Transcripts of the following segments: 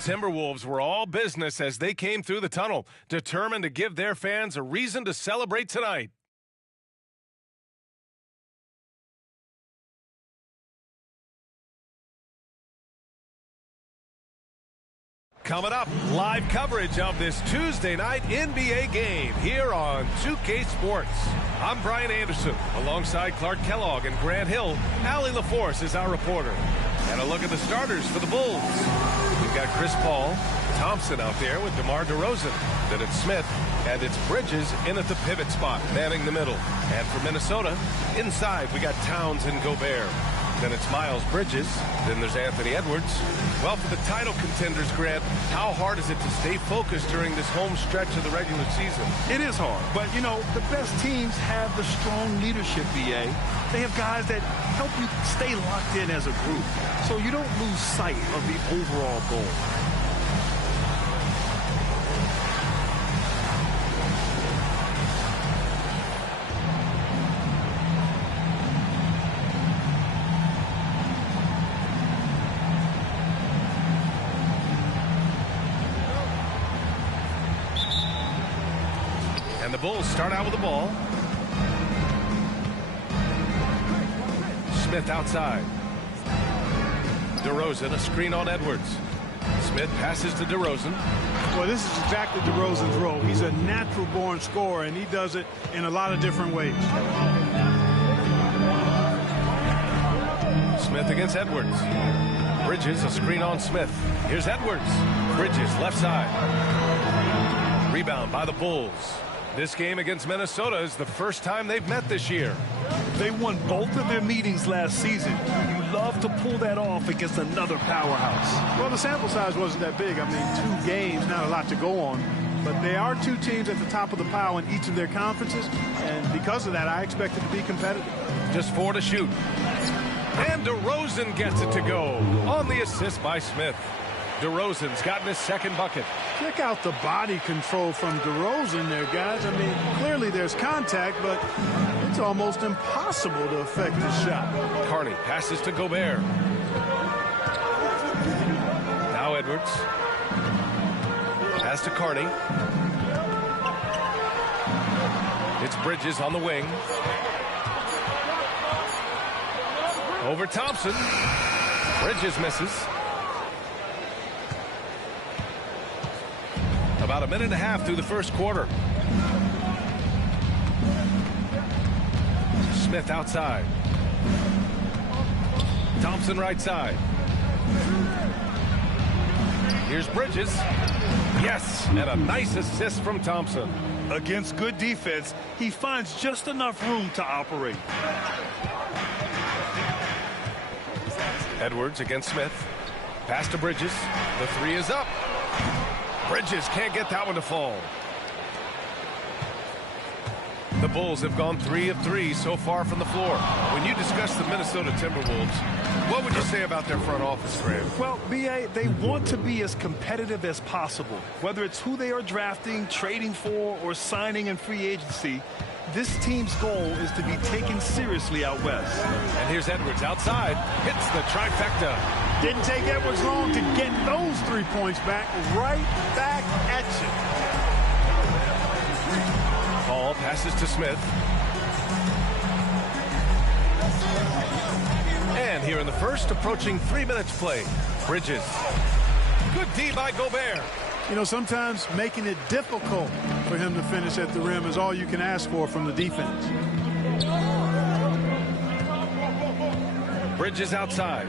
Timberwolves were all business as they came through the tunnel, determined to give their fans a reason to celebrate tonight. Coming up, live coverage of this Tuesday night NBA game here on 2K Sports. I'm Brian Anderson, alongside Clark Kellogg and Grant Hill. Allie LaForce is our reporter. And a look at the starters for the Bulls. We've got Chris Paul, Thompson out there with DeMar DeRozan. Then it's Smith, and it's Bridges in at the pivot spot, manning the middle. And for Minnesota, inside we got Towns and Gobert. Then it's Miles Bridges. Then there's Anthony Edwards. Well, for the title contenders, Grant, how hard is it to stay focused during this home stretch of the regular season? It is hard, but, you know, the best teams have the strong leadership, BA. They have guys that help you stay locked in as a group, so you don't lose sight of the overall goal. And the Bulls start out with the ball. Smith outside. DeRozan, a screen on Edwards. Smith passes to DeRozan. Well, this is exactly DeRozan's role. He's a natural-born scorer, and he does it in a lot of different ways. Smith against Edwards. Bridges, a screen on Smith. Here's Edwards. Bridges, left side. Rebound by the Bulls. This game against Minnesota is the first time they've met this year. They won both of their meetings last season. You love to pull that off against another powerhouse. Well, the sample size wasn't that big. I mean, 2 games, not a lot to go on. But they are 2 teams at the top of the pile in each of their conferences. And because of that, I expect it to be competitive. Just 4 to shoot. And DeRozan gets it to go on the assist by Smith. DeRozan's gotten his second bucket. Check out the body control from DeRozan there, guys. I mean, clearly there's contact, but it's almost impossible to affect the shot. Carney passes to Gobert. Now Edwards. Pass to Carney. It's Bridges on the wing. Over Thompson. Bridges misses. About a minute and a half through the first quarter. Smith outside. Thompson right side. Here's Bridges. Yes, and a nice assist from Thompson. Against good defense, he finds just enough room to operate. Edwards against Smith. Pass to Bridges. The 3 is up. Bridges can't get that one to fall. The Bulls have gone 3 of 3 so far from the floor. When you discuss the Minnesota Timberwolves, what would you say about their front office, Grant? Well, BA, they want to be as competitive as possible. Whether it's who they are drafting, trading for, or signing in free agency, this team's goal is to be taken seriously out west. And here's Edwards outside. Hits the trifecta. Didn't take Edwards long to get those 3 points back. Right back at you. Paul passes to Smith. And here in the first, approaching 3 minutes play. Bridges. Good D by Gobert. You know, sometimes making it difficult for him to finish at the rim is all you can ask for from the defense. Bridges outside.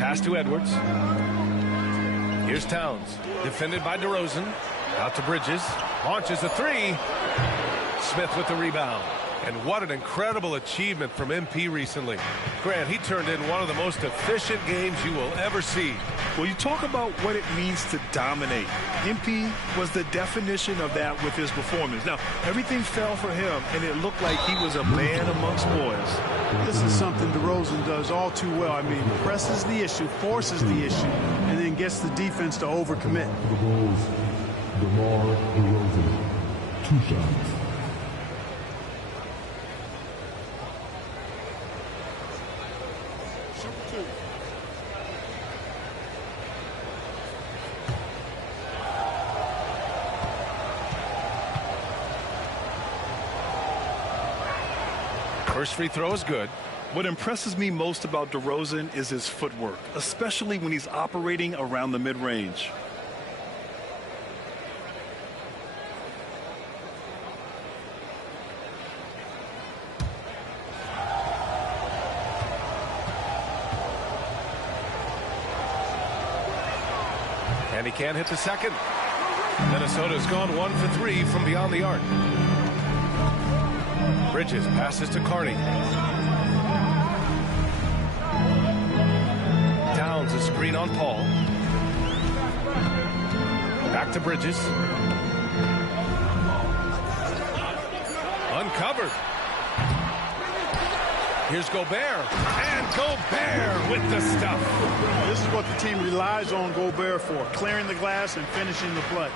Pass to Edwards. Here's Towns. Defended by DeRozan. Out to Bridges. Launches a 3. Smith with the rebound. And what an incredible achievement from MP recently. Grant, he turned in one of the most efficient games you will ever see. Well, you talk about what it means to dominate. MP was the definition of that with his performance. Now, everything fell for him, and it looked like he was a man amongst boys. This is something DeRozan does all too well. I mean, presses the issue, forces the issue, and then gets the defense to overcommit. For the Bulls, DeMar DeRozan, 2 shots. First free throw is good. What impresses me most about DeRozan is his footwork, especially when he's operating around the mid-range. And he can't hit the second. Minnesota's gone 1 for 3 from beyond the arc. Bridges passes to Carney. Towns a screen on Paul. Back to Bridges. Uncovered. Here's Gobert. And Gobert with the stuff. This is what the team relies on Gobert for, clearing the glass and finishing the play.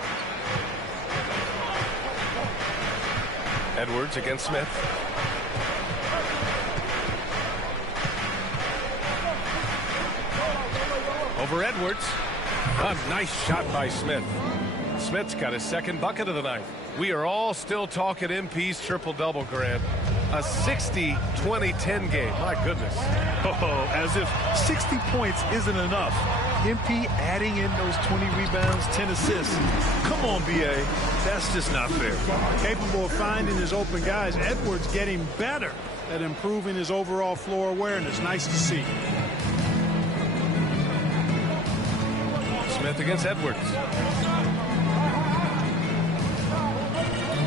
Edwards against Smith. Over Edwards. A nice shot by Smith. Smith's got his second bucket of the night. We are all still talking MP's triple-double, Grant. A 60-20-10 game. My goodness. Oh, as if 60 points isn't enough. MP adding in those 20 rebounds, 10 assists. Come on, BA. That's just not fair. Capable of finding his open guys. Edwards getting better at improving his overall floor awareness. Nice to see. Smith against Edwards.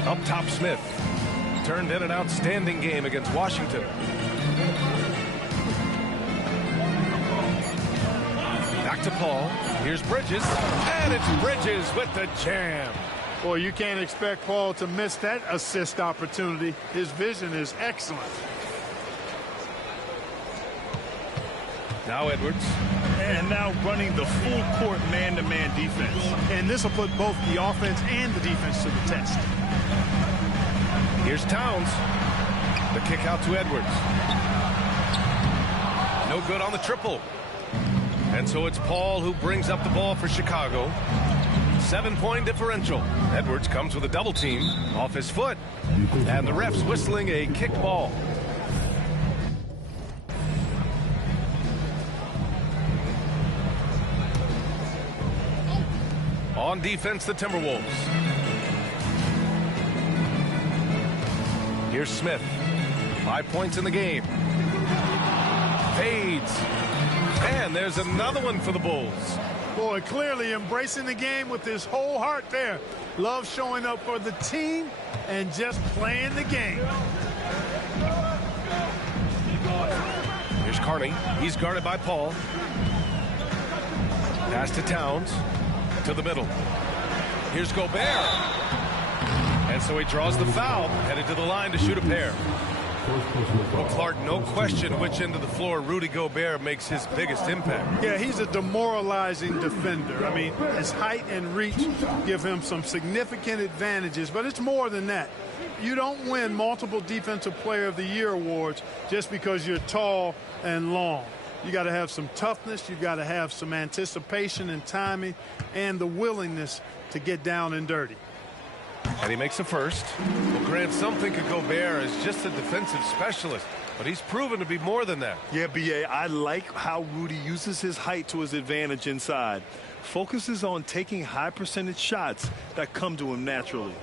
Up top, Smith. Turned in an outstanding game against Washington. Back to Paul. Here's Bridges. And it's Bridges with the jam. Boy, you can't expect Paul to miss that assist opportunity. His vision is excellent. Now Edwards. And now running the full court man-to-man defense. And this will put both the offense and the defense to the test. Here's Towns. The kick out to Edwards. No good on the triple. And so it's Paul who brings up the ball for Chicago. 7-point differential. Edwards comes with a double team off his foot. And the ref's whistling a kick ball. On defense, the Timberwolves. Here's Smith. 5 points in the game. Fades. And there's another one for the Bulls. Boy, clearly embracing the game with his whole heart there. Love showing up for the team and just playing the game. Here's Carney. He's guarded by Paul. Pass to Towns. To the middle. Here's Gobert. And so he draws the foul, headed to the line to shoot a pair. Well, Clark, no question which end of the floor Rudy Gobert makes his biggest impact. Yeah, he's a demoralizing defender. I mean, his height and reach give him some significant advantages, but it's more than that. You don't win multiple Defensive Player of the Year awards just because you're tall and long. You got to have some toughness. You've got to have some anticipation and timing and the willingness to get down and dirty. And he makes the first. Well, Grant, some think of Gobert as just a defensive specialist, but he's proven to be more than that. Yeah, BA, I like how Rudy uses his height to his advantage inside. Focuses on taking high percentage shots that come to him naturally.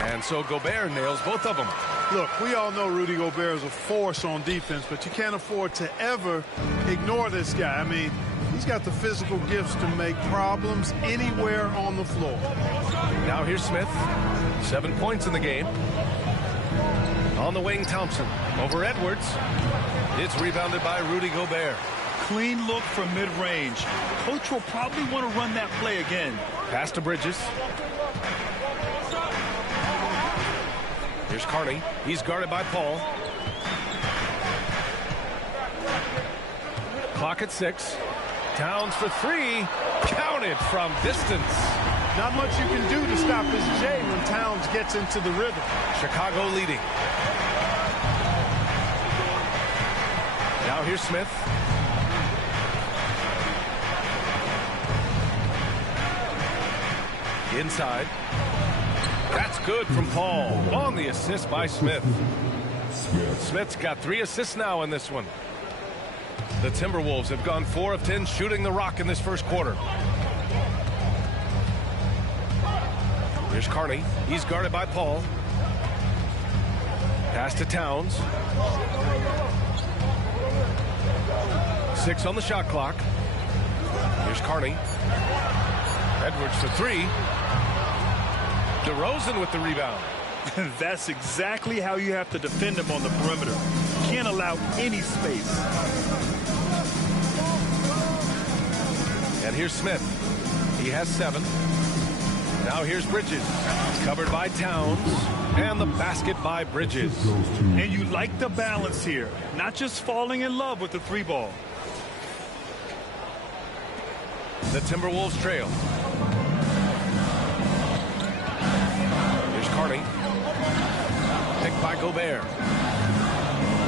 And so Gobert nails both of them. Look, we all know Rudy Gobert is a force on defense, but you can't afford to ever ignore this guy. I mean, he's got the physical gifts to make problems anywhere on the floor. Now here's Smith. 7 points in the game. On the wing, Thompson. Over Edwards. It's rebounded by Rudy Gobert. Clean look from mid-range. Coach will probably want to run that play again. Pass to Bridges. Here's Carney. He's guarded by Paul. Clock at 6. Towns for 3. Counted from distance. Not much you can do to stop this J when Towns gets into the rhythm. Chicago leading. Now here's Smith. Inside. That's good from Paul. On the assist by Smith. Smith's got 3 assists now in this one. The Timberwolves have gone 4 of 10 shooting the rock in this first quarter. Here's Carney. He's guarded by Paul. Pass to Towns. 6 on the shot clock. Here's Carney. Edwards for 3. DeRozan with the rebound. That's exactly how you have to defend him on the perimeter. Can't allow any space. And here's Smith. He has 7. Now here's Bridges. Covered by Towns. And the basket by Bridges. And you like the balance here. Not just falling in love with the 3 ball. The Timberwolves trail. Here's Carney. Picked by Gobert.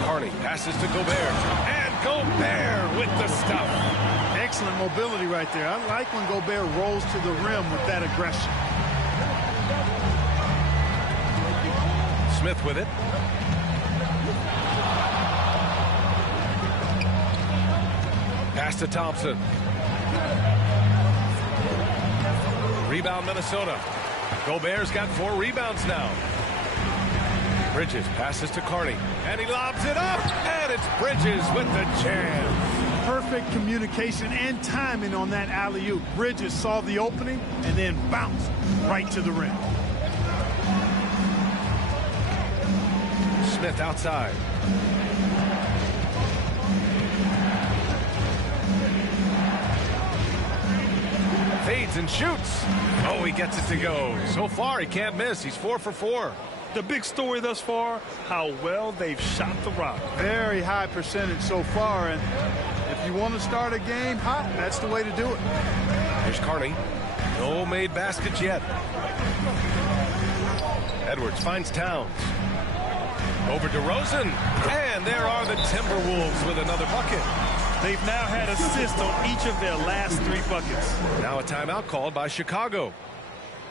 Carney passes to Gobert. And Gobert with the stuff. Excellent mobility right there. I like when Gobert rolls to the rim with that aggression. Smith with it. Pass to Thompson. Rebound Minnesota. Gobert's got 4 rebounds now. Bridges passes to Carney. And he lobs it up. And it's Bridges with the jam. Perfect communication and timing on that alley-oop. Bridges saw the opening and then bounced right to the rim. Smith outside. Fades and shoots. Oh, he gets it to go. So far, he can't miss. He's 4 for 4. The big story thus far, how well they've shot the rock. Very high percentage so far, and if you want to start a game hot, that's the way to do it. Here's Carney. No made baskets yet. Edwards finds Towns. Over DeRozan. And there are the Timberwolves with another bucket. They've now had assists on each of their last 3 buckets. Now a timeout called by Chicago.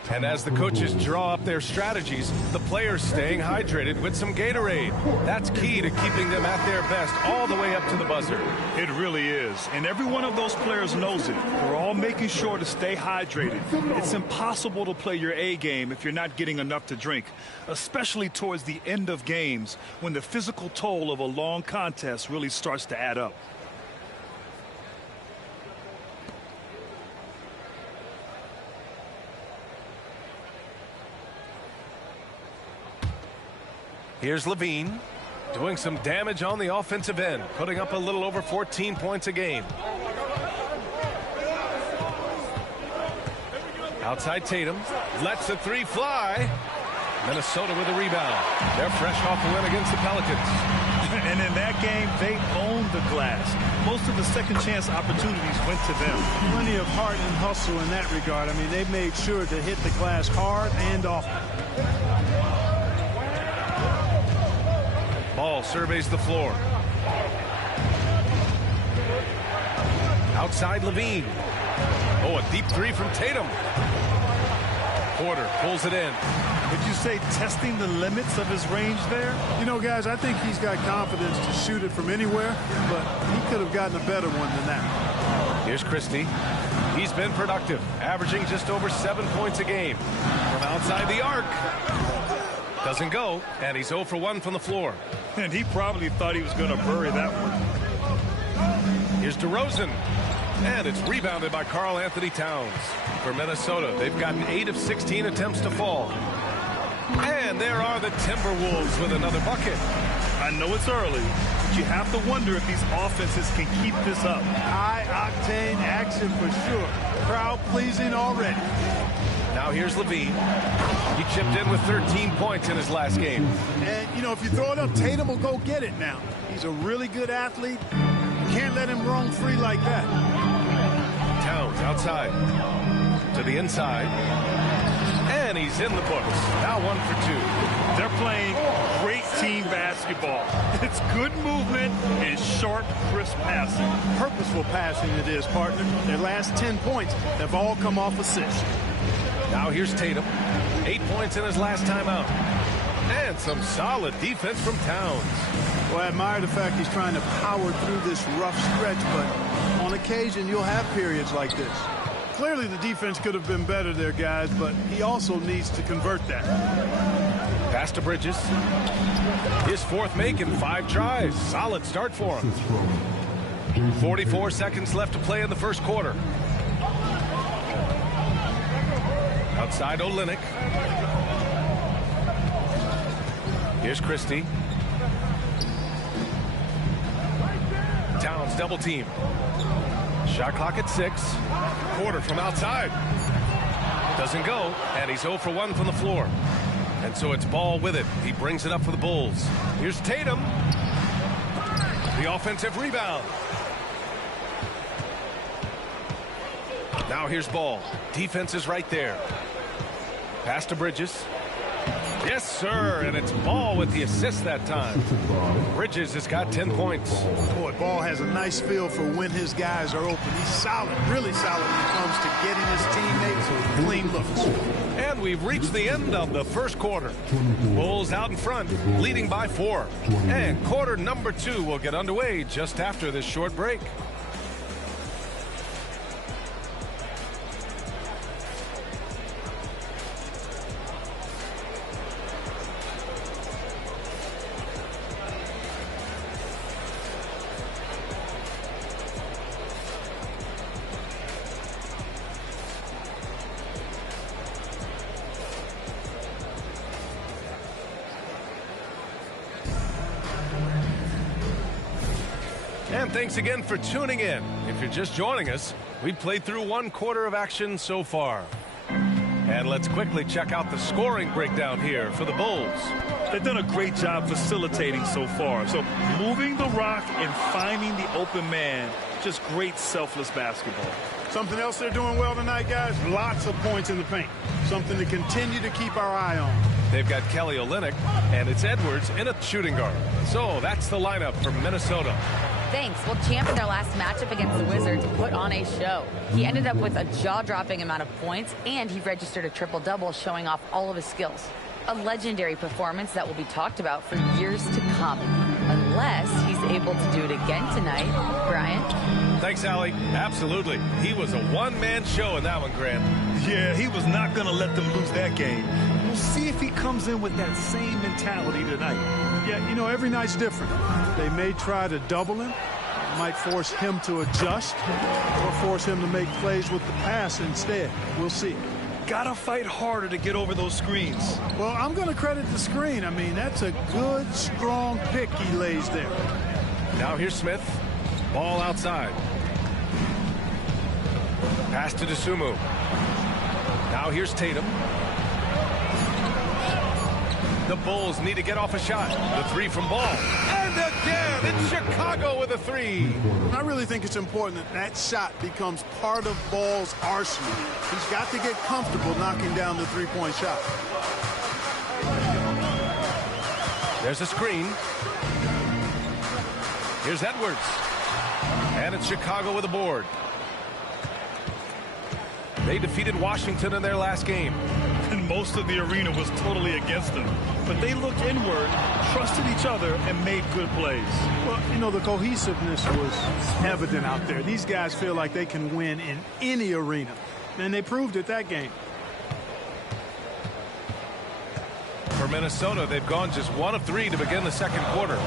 And as the coaches draw up their strategies, the players staying hydrated with some Gatorade. That's key to keeping them at their best all the way up to the buzzer. It really is. And every one of those players knows it. We're all making sure to stay hydrated. It's impossible to play your A game if you're not getting enough to drink, especially towards the end of games when the physical toll of a long contest really starts to add up. Here's Levine doing some damage on the offensive end, putting up a little over 14 points a game. Outside Tatum, lets the 3 fly. Minnesota with a rebound. They're fresh off the win against the Pelicans. And in that game, they owned the glass. Most of the second chance opportunities went to them. Plenty of heart and hustle in that regard. I mean, they made sure to hit the glass hard and often. Ball surveys the floor. Outside Levine. Oh, a deep 3 from Tatum. Porter pulls it in. Would you say testing the limits of his range there? You know, guys, I think he's got confidence to shoot it from anywhere, but he could have gotten a better one than that. Here's Christie. He's been productive, averaging just over 7 points a game. From outside the arc. Doesn't go, and he's 0 for 1 from the floor. And he probably thought he was going to bury that one. Here's DeRozan. And it's rebounded by Karl Anthony Towns. For Minnesota, they've gotten 8 of 16 attempts to fall. And there are the Timberwolves with another bucket. I know it's early, but you have to wonder if these offenses can keep this up. High-octane action for sure. Crowd-pleasing already. Now here's Levine. He chipped in with 13 points in his last game. And, you know, if you throw it up, Tatum will go get it now. He's a really good athlete. You can't let him roam free like that. Towns outside. To the inside. And he's he's in the books. Now 1 for 2. They're playing great team basketball. It's good movement and sharp, crisp passing. Purposeful passing it is, partner. Their last 10 points have all come off assists. Now here's Tatum. 8 points in his last time out. And some solid defense from Towns. Well, I admire the fact he's trying to power through this rough stretch, but on occasion you'll have periods like this. Clearly the defense could have been better there, guys, but he also needs to convert that. Pass to Bridges. His 4th make in 5 tries. Solid start for him. 44 seconds left to play in the first quarter. Outside Olynyk. Here's Christie. Towns double team. Shot clock at 6. Quarter from outside. Doesn't go, and he's 0 for 1 from the floor. And so it's Ball with it. He brings it up for the Bulls. Here's Tatum. The offensive rebound. Now here's Ball. Defense is right there. Pass to Bridges. Yes, sir, and it's Ball with the assist that time. Bridges has got 10 points. Boy, Ball has a nice feel for when his guys are open. He's solid, really solid when it comes to getting his teammates clean looks. And we've reached the end of the first quarter. Bulls out in front, leading by 4. And quarter number 2 will get underway just after this short break. And thanks again for tuning in. If you're just joining us, we've played through 1 quarter of action so far. And let's quickly check out the scoring breakdown here for the Bulls. They've done a great job facilitating so far. So moving the rock and finding the open man, just great selfless basketball. Something else they're doing well tonight, guys, lots of points in the paint. Something to continue to keep our eye on. They've got Kelly Olynyk, and it's Edwards in a shooting guard. So that's the lineup for Minnesota. Thanks. Well, Champ in their last matchup against the Wizards put on a show. He ended up with a jaw-dropping amount of points, and he registered a triple-double, showing off all of his skills. A legendary performance that will be talked about for years to come, unless he's able to do it again tonight. Brian? Thanks, Allie. Absolutely. He was a one-man show in that one, Grant. Yeah, he was not going to let them lose that game. We'll see if he comes in with that same mentality tonight. Yeah, you know, every night's different. They may try to double him, might force him to adjust, or force him to make plays with the pass instead. We'll see. Gotta fight harder to get over those screens. Well, I'm going to credit the screen. I mean, that's a good, strong pick he lays there. Now here's Smith. Ball outside. Pass to Dosunmu. Now here's Tatum. The Bulls need to get off a shot. The 3 from Ball. And again, it's Chicago with a 3. I really think it's important that that shot becomes part of Ball's arsenal. He's got to get comfortable knocking down the three-point shot. There's a screen. Here's Edwards. And it's Chicago with a board. They defeated Washington in their last game. And most of the arena was totally against them. But they looked inward, trusted each other, and made good plays. Well, you know, the cohesiveness was evident out there. These guys feel like they can win in any arena. And they proved it that game. For Minnesota, they've gone just 1 of 3 to begin the second quarter.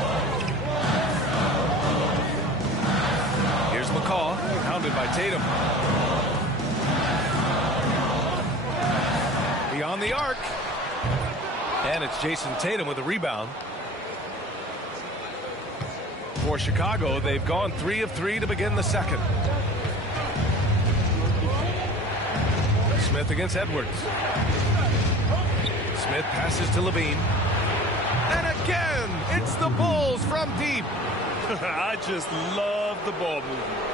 Here's McCaw, hounded by Tatum. Beyond the arc. And it's Jason Tatum with a rebound. For Chicago, they've gone 3 of 3 to begin the second. Smith against Edwards. Smith passes to Levine. And again, it's the Bulls from deep. I just love the ball movement.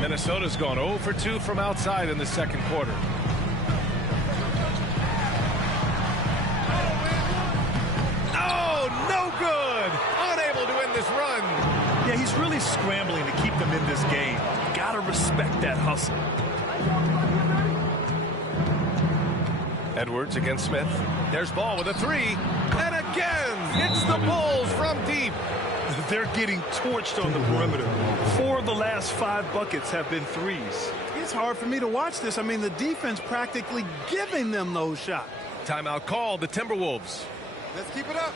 Minnesota's gone 0 for 2 from outside in the second quarter. Yeah, he's really scrambling to keep them in this game. Gotta respect that hustle. Edwards against Smith. There's ball with a three. And again, it's the Bulls from deep. They're getting torched on the perimeter. 4 of the last 5 buckets have been threes. It's hard for me to watch this. I mean, the defense practically giving them those shots. Timeout called, the Timberwolves. Let's keep it up.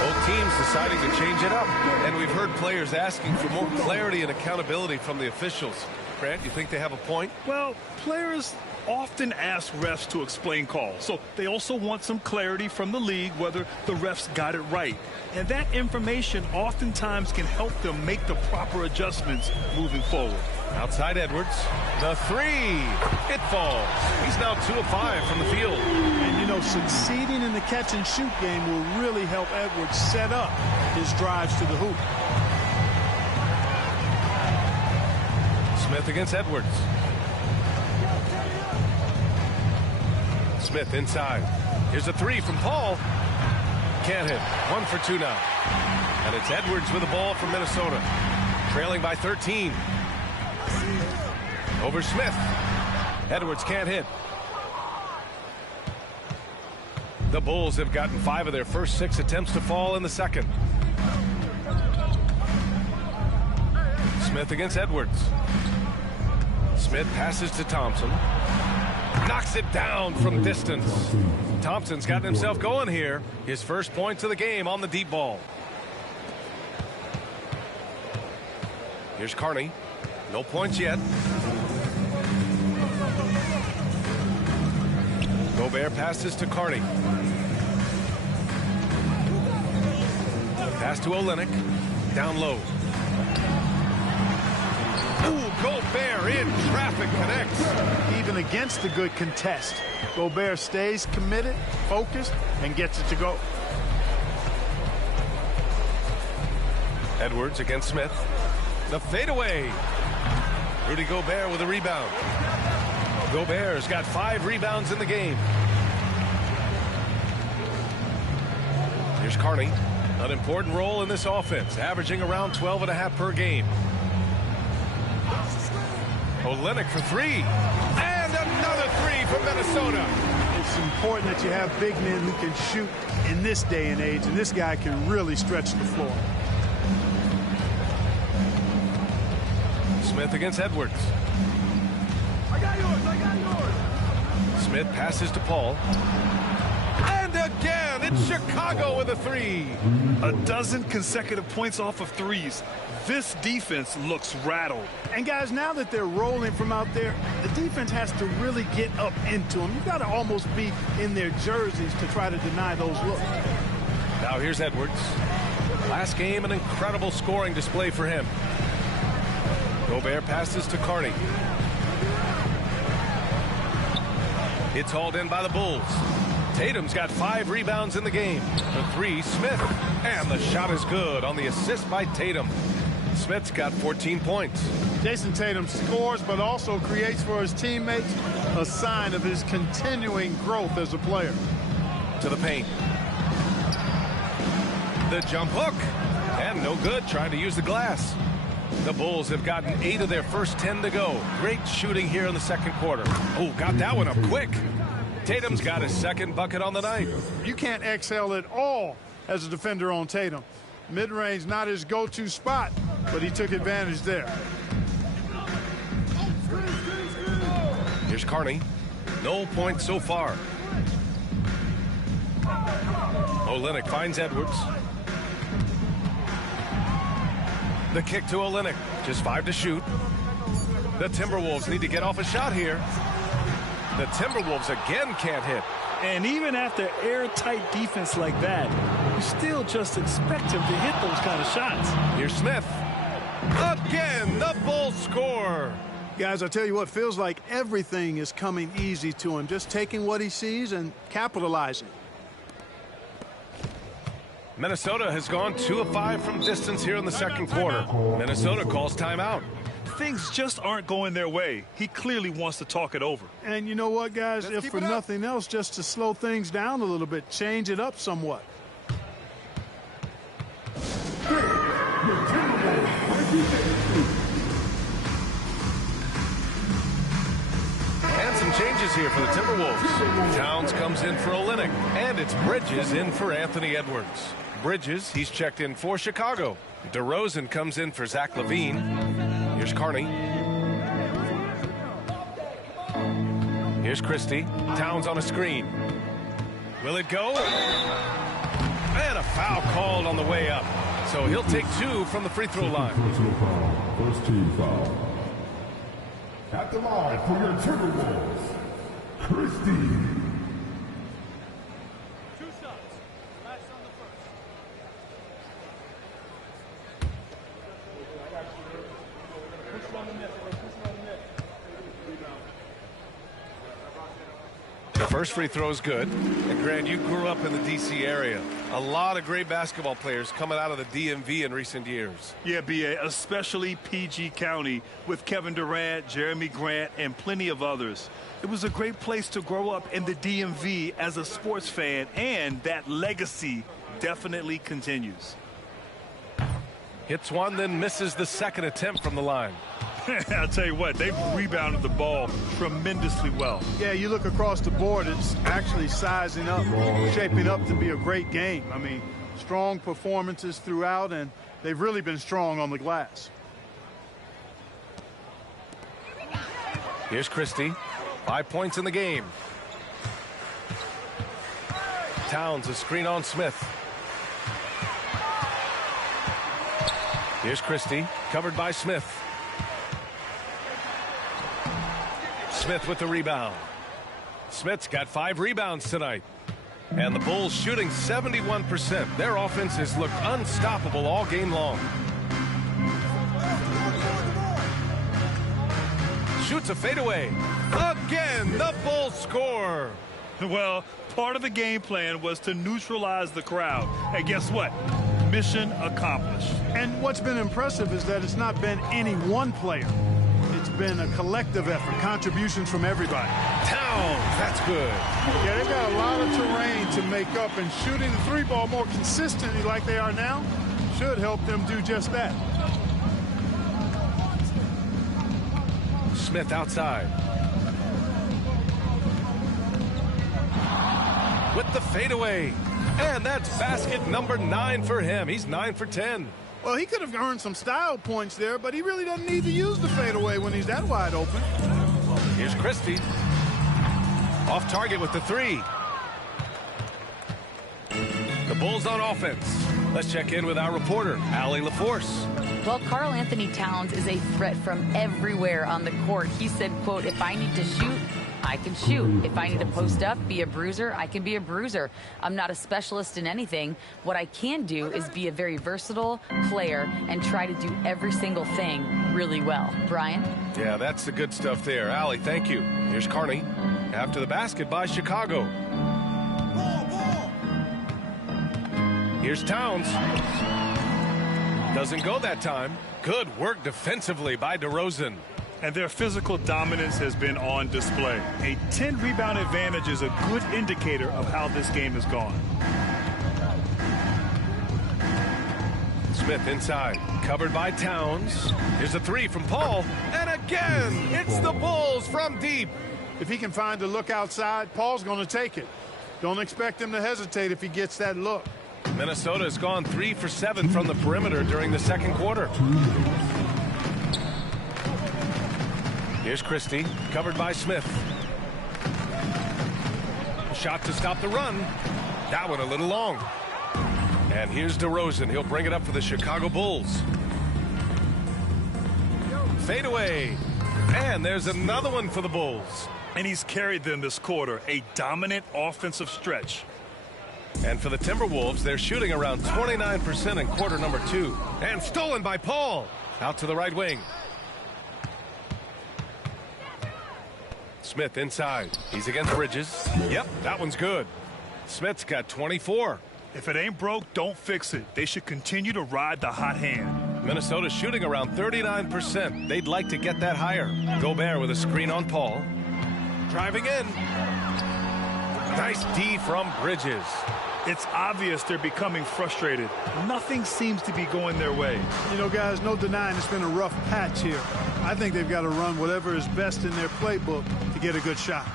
Both teams deciding to change it up. And we've heard players asking for more clarity and accountability from the officials. Grant, you think they have a point? Well, players often ask refs to explain calls, so they also want some clarity from the league whether the refs got it right. And that information oftentimes can help them make the proper adjustments moving forward. Outside Edwards, the three. It falls. He's now 2 of 5 from the field. And, you know, succeeding in the catch-and-shoot game will really help Edwards set up his drives to the hoop. Smith against Edwards. Smith inside. Here's a three from Paul. Can't hit. 1 for 2 now. And it's Edwards with the ball from Minnesota. Trailing by 13. Over Smith. Edwards can't hit. The Bulls have gotten 5 of their first 6 attempts to fall in the second. Smith against Edwards. Smith passes to Thompson. Knocks it down from distance. Thompson's gotten himself going here. His first points of the game on the deep ball. Here's Carney. No points yet. Gobert passes to Carney. Pass to Olynyk. Down low. Ooh, Gobert in traffic connects. Even against a good contest, Gobert stays committed, focused, and gets it to go. Edwards against Smith. The fadeaway. Rudy Gobert with a rebound. Gobert's got 5 rebounds in the game. Here's Carney. An important role in this offense, averaging around 12.5 per game. Olynyk for 3. And another 3 from Minnesota. It's important that you have big men who can shoot in this day and age, and this guy can really stretch the floor. Smith against Edwards. I got yours. Smith passes to Paul. And again, it's Chicago with a 3. A dozen consecutive points off of threes. This defense looks rattled. And guys, now that they're rolling from out there, the defense has to really get up into them. You've got to almost be in their jerseys to try to deny those looks. Now here's Edwards. Last game, an incredible scoring display for him. Gobert passes to Carney. It's hauled in by the Bulls. Tatum's got 5 rebounds in the game. The 3, Smith. And the shot is good on the assist by Tatum. Smith's got 14 points. Jason Tatum scores, but also creates for his teammates, a sign of his continuing growth as a player. To the paint. The jump hook. And no good, trying to use the glass. The Bulls have gotten 8 of their first 10 to go. Great shooting here in the second quarter. Oh, got that one up quick. Tatum's got his second bucket on the night. You can't exhale at all as a defender on Tatum. Mid-range not his go-to spot, but he took advantage there. Here's Carney. No points so far. Olynyk finds Edwards. The kick to Olynyk. Just 5 to shoot. The Timberwolves need to get off a shot here. The Timberwolves again can't hit. And even after airtight defense like that, you still just expect him to hit those kind of shots. Here's Smith. Again, the Bulls score. Guys, I tell you what, feels like everything is coming easy to him. Just taking what he sees and capitalizing. Minnesota has gone 2 of 5 from distance here in the second quarter. Minnesota calls timeout. things just aren't going their way, he clearly wants to talk it over. And you know what, guys? Let's if keep for it up. nothing else, just to slow things down a little bit, change it up somewhat. And some changes here for the Timberwolves. Towns comes in for Olynyk, and it's Bridges in for Anthony Edwards. Bridges, he's checked in for Chicago. DeRozan comes in for Zach LaVine. Here's Carney. Here's Christie. Towns on a screen. Will it go? And a foul called on the way up. So he'll take 2 from the free throw line. Personal foul. First team foul. At the line for your Timberwolves, Christie. The first free throw is good. And Grant, you grew up in the D.C. area. A lot of great basketball players coming out of the DMV in recent years. Yeah, B.A., especially PG County with Kevin Durant, Jeremy Grant, and plenty of others. It was a great place to grow up in the DMV as a sports fan, and that legacy definitely continues. Hits one, then misses the second attempt from the line. I'll tell you what, they've rebounded the ball tremendously well. Yeah, you look across the board, it's actually sizing up, shaping up to be a great game. I mean, strong performances throughout, and they've really been strong on the glass. Here's Christie. 5 points in the game. Towns a screen on Smith. Here's Christie, covered by Smith. Smith with the rebound. Smith's got 5 rebounds tonight. And the Bulls shooting 71%. Their offense has looked unstoppable all game long. Shoots a fadeaway. Again, the Bulls score. Well, part of the game plan was to neutralize the crowd. And guess what? Mission accomplished. And what's been impressive is that it's not been any one player. It's been a collective effort, contributions from everybody. Towns, that's good. Yeah, they've got a lot of terrain to make up, and shooting the 3-ball more consistently like they are now should help them do just that. Smith outside. With the fadeaway. And that's basket number 9 for him. He's 9 for 10. Well, he could have earned some style points there, but he really doesn't need to use the fadeaway when he's that wide open. Here's Christie. Off target with the 3. The Bulls on offense. Let's check in with our reporter, Allie LaForce. Well, Karl Anthony Towns is a threat from everywhere on the court. He said, quote, if I need to shoot, I can shoot. If I need to post up, be a bruiser, I can be a bruiser. I'm not a specialist in anything. What I can do is be a very versatile player and try to do every single thing really well. Brian? Yeah, that's the good stuff there. Allie, thank you. Here's Carney. After the basket by Chicago. Here's Towns. Doesn't go that time. Good work defensively by DeRozan. And their physical dominance has been on display. A 10-rebound advantage is a good indicator of how this game has gone. Smith inside, covered by Towns. Here's a 3 from Paul. And again, it's the Bulls from deep. If he can find a look outside, Paul's going to take it. Don't expect him to hesitate if he gets that look. Minnesota has gone 3 for 7 from the perimeter during the second quarter. Here's Christie, covered by Smith. Shot to stop the run. That one a little long. And here's DeRozan. He'll bring it up for the Chicago Bulls. Fade away. And there's another one for the Bulls. And he's carried them this quarter. A dominant offensive stretch. And for the Timberwolves, they're shooting around 29% in quarter number 2. And stolen by Paul. Out to the right wing. Smith inside. He's against Bridges. Yep, that one's good. Smith's got 24. If it ain't broke, don't fix it. They should continue to ride the hot hand. Minnesota shooting around 39%. They'd like to get that higher. Gobert with a screen on Paul. Driving in. Nice D from Bridges. It's obvious they're becoming frustrated. Nothing seems to be going their way. You know, guys, no denying it's been a rough patch here. I think they've got to run whatever is best in their playbook to get a good shot.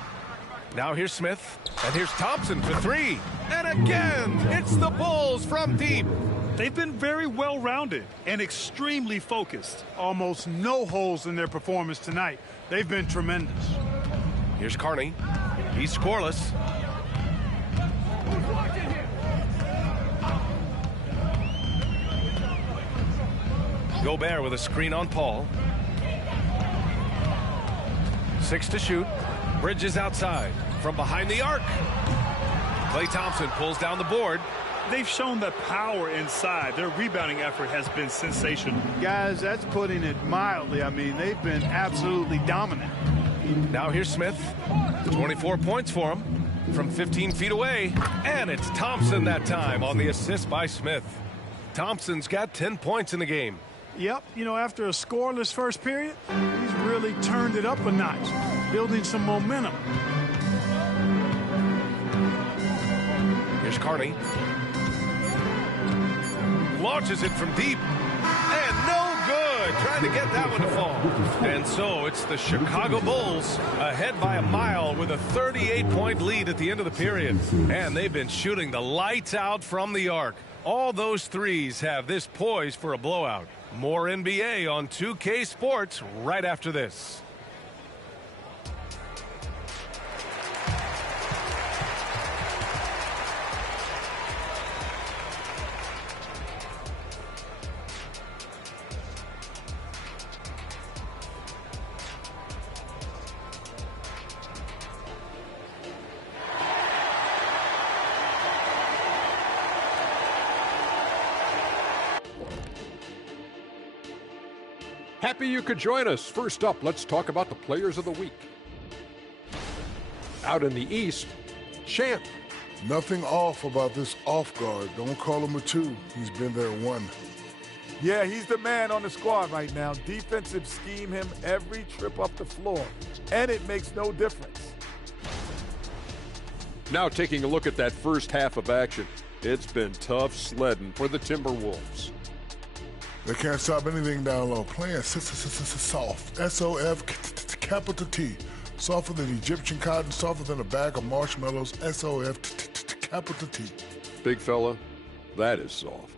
Now here's Smith, and here's Thompson for three. And again, it's the Bulls from deep. They've been very well-rounded and extremely focused. Almost no holes in their performance tonight. They've been tremendous. Here's Carney. He's scoreless. Gobert with a screen on Paul. 6 to shoot. Bridges outside from behind the arc. Klay Thompson pulls down the board. They've shown the power inside. Their rebounding effort has been sensational. Guys, that's putting it mildly. I mean, they've been absolutely dominant. Now here's Smith. 24 points for him from 15 feet away. And it's Thompson that time on the assist by Smith. Thompson's got 10 points in the game. Yep, you know, after a scoreless first period, he's really turned it up a notch, building some momentum. Here's Carney. Launches it from deep. And no good. Trying to get that one to fall. And so it's the Chicago Bulls ahead by a mile with a 38-point lead at the end of the period. And they've been shooting the lights out from the arc. All those threes have this poised for a blowout. More NBA on 2K Sports right after this. Happy you could join us. First up, let's talk about the players of the week. Out in the East, Champ. Nothing off about this off guard. Don't call him a 2. He's been there 1. Yeah, he's the man on the squad right now. Defensive scheme him every trip up the floor, and it makes no difference. Now taking a look at that first half of action. It's been tough sledding for the Timberwolves. They can't stop anything down low. Playing soft. S-O-F capital T. Softer than Egyptian cotton, softer than a bag of marshmallows. S-O-F capital T. Big fella, that is soft.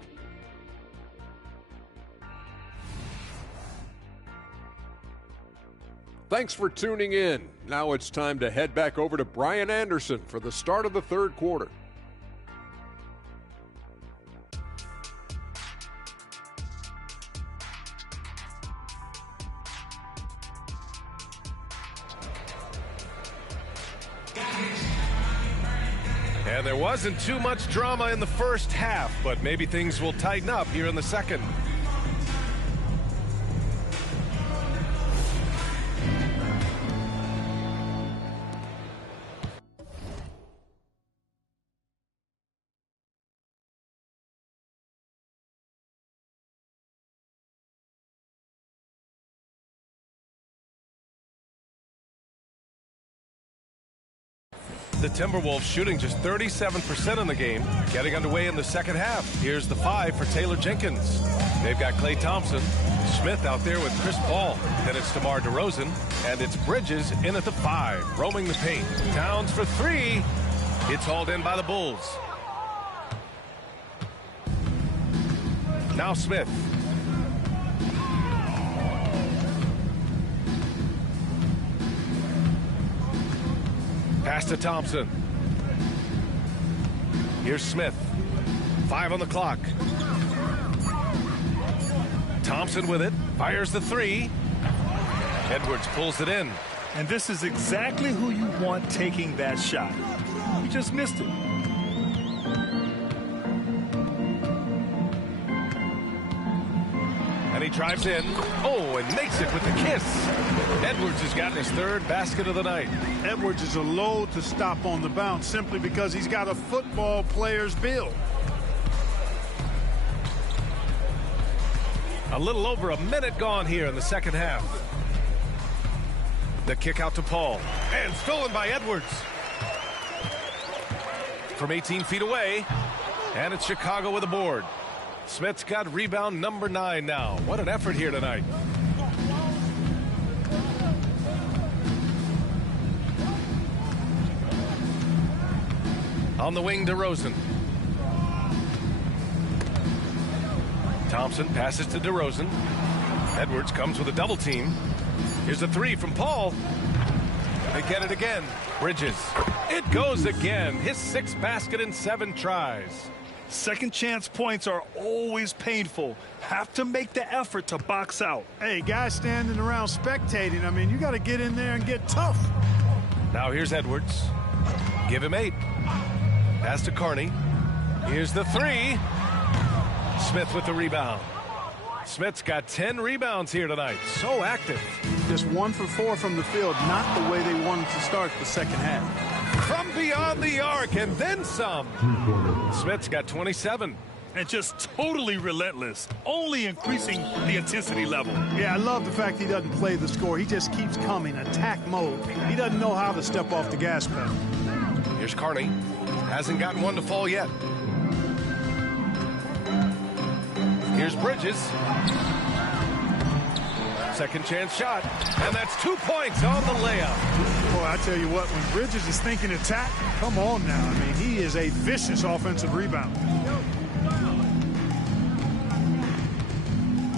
Thanks for tuning in. Now it's time to head back over to Brian Anderson for the start of the third quarter. And there wasn't too much drama in the first half, but maybe things will tighten up here in the second. The Timberwolves shooting just 37% in the game. Getting underway in the second half. Here's the 5 for Taylor Jenkins. They've got Klay Thompson. Smith out there with Chris Paul. Then it's DeMar DeRozan. And it's Bridges in at the 5, roaming the paint. Towns for 3. It's hauled in by the Bulls. Now Smith. Pass to Thompson. Here's Smith. 5 on the clock. Thompson with it. Fires the 3. Edwards pulls it in. And this is exactly who you want taking that shot. He just missed it. And he drives in. Oh, and makes it with the kiss. Edwards has gotten his 3rd basket of the night. Edwards is a load to stop on the bounce simply because he's got a football player's build. A little over a minute gone here in the second half. The kick out to Paul. And stolen by Edwards. From 18 feet away. And it's Chicago with a board. Smith's got rebound number 9 now. What an effort here tonight. On the wing, DeRozan. Thompson passes to DeRozan. Edwards comes with a double team. Here's a 3 from Paul. They get it again. Bridges. It goes again. His 6th basket in 7 tries. Second chance points are always painful. Have to make the effort to box out. Hey, guys standing around spectating. I mean, you got to get in there and get tough. Now here's Edwards. Give him 8. Pass to Carney. Here's the 3. Smith with the rebound. Smith's got 10 rebounds here tonight. So active. Just 1 for 4 from the field. Not the way they wanted to start the second half. From beyond the arc and then some. Smith's got 27. And just totally relentless. Only increasing the intensity level. Yeah, I love the fact he doesn't play the score. He just keeps coming. Attack mode. He doesn't know how to step off the gas pedal. Here's Carney. Hasn't gotten one to fall yet. Here's Bridges. Second chance shot. And that's 2 points on the layup. Boy, I tell you what, when Bridges is thinking attack, come on now. I mean, he is a vicious offensive rebounder.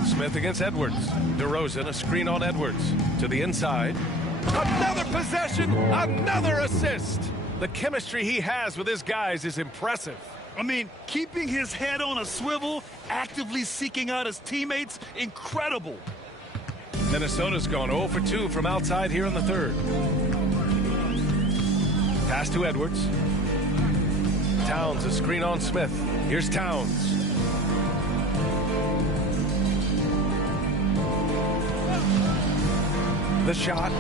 Smith against Edwards. DeRozan, a screen on Edwards. To the inside. Another possession, another assist. The chemistry he has with his guys is impressive. I mean, keeping his head on a swivel, actively seeking out his teammates, incredible. Minnesota's gone 0 for 2 from outside here in the third. Pass to Edwards. Towns, a screen on Smith. Here's Towns. The shot.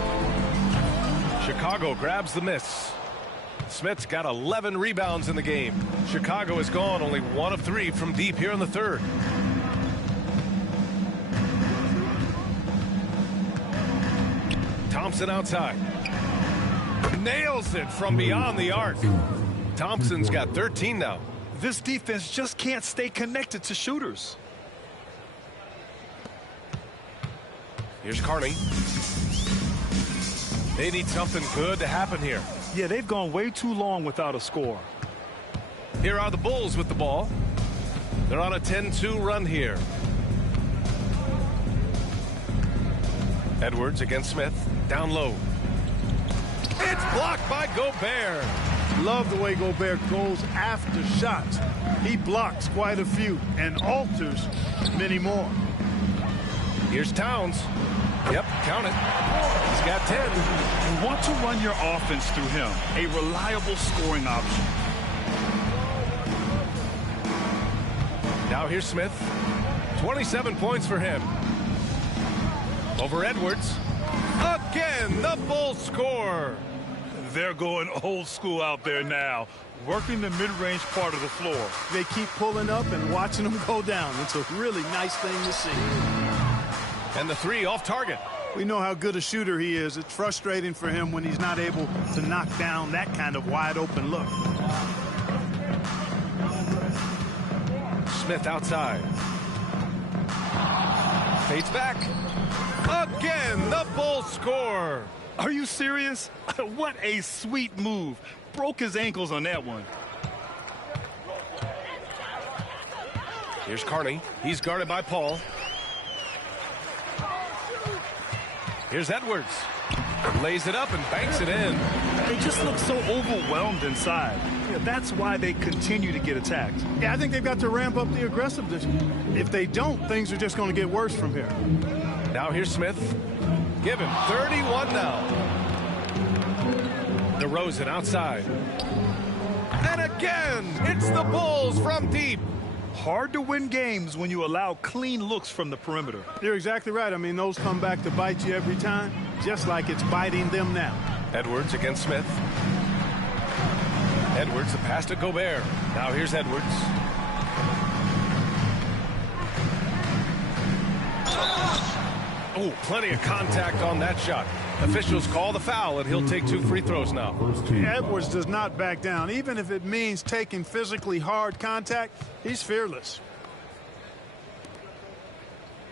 Chicago grabs the miss. Smith's got 11 rebounds in the game. Chicago has gone only 1 of 3 from deep here in the third. Thompson outside. Nails it from beyond the arc. Thompson's got 13 now. This defense just can't stay connected to shooters. Here's Carney. They need something good to happen here. Yeah, they've gone way too long without a score. Here are the Bulls with the ball. They're on a 10-2 run here. Edwards against Smith. Down low. It's blocked by Gobert. Love the way Gobert goes after shots. He blocks quite a few and alters many more. Here's Towns. Yep, count it. He's got 10. You want to run your offense through him. A reliable scoring option. Now here's Smith. 27 points for him. Over Edwards. Again, the Bulls score. They're going old school out there now, working the mid-range part of the floor. They keep pulling up and watching them go down. It's a really nice thing to see. And the 3 off target. We know how good a shooter he is. It's frustrating for him when he's not able to knock down that kind of wide open look. Smith outside. Fades back. Again, the Bulls score. Are you serious? What a sweet move. Broke his ankles on that one. Here's Carney. He's guarded by Paul. Here's Edwards. Lays it up and banks it in. They just look so overwhelmed inside. Yeah, that's why they continue to get attacked. Yeah, I think they've got to ramp up the aggressiveness. If they don't, things are just going to get worse from here. Now here's Smith. Give him 31 now. DeRozan outside. And again, it's the Bulls from deep. Hard to win games when you allow clean looks from the perimeter. You're exactly right. I mean, those come back to bite you every time, just like it's biting them now. Edwards against Smith. Edwards, the pass to Gobert. Now here's Edwards. Oh, plenty of contact on that shot. Officials call the foul, and he'll take 2 free throws now. Edwards does not back down. Even if it means taking physically hard contact, he's fearless.